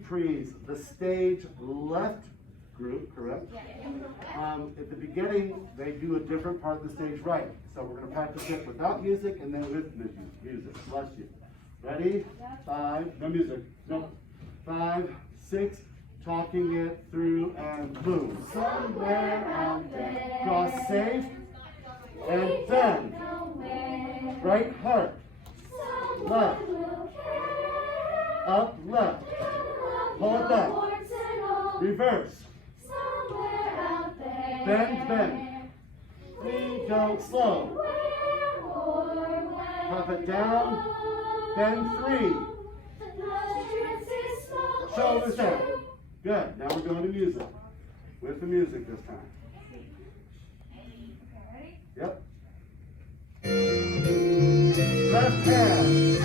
reprise, the stage left group, correct? At the beginning, they do a different part of the stage right. So we're going to practice it without music and then with music. Bless you. Ready? 5, no music. No. 5, 6, talking it through and boom. Somewhere out there. Cross safe and bend. Right heart. Left. Up, left. Hold back. Reverse. Bend, bend. We go slow. Pop it down. Bend 3. Shoulders down. Good. Now we're going to music. With the music this time. Yep. Left hand.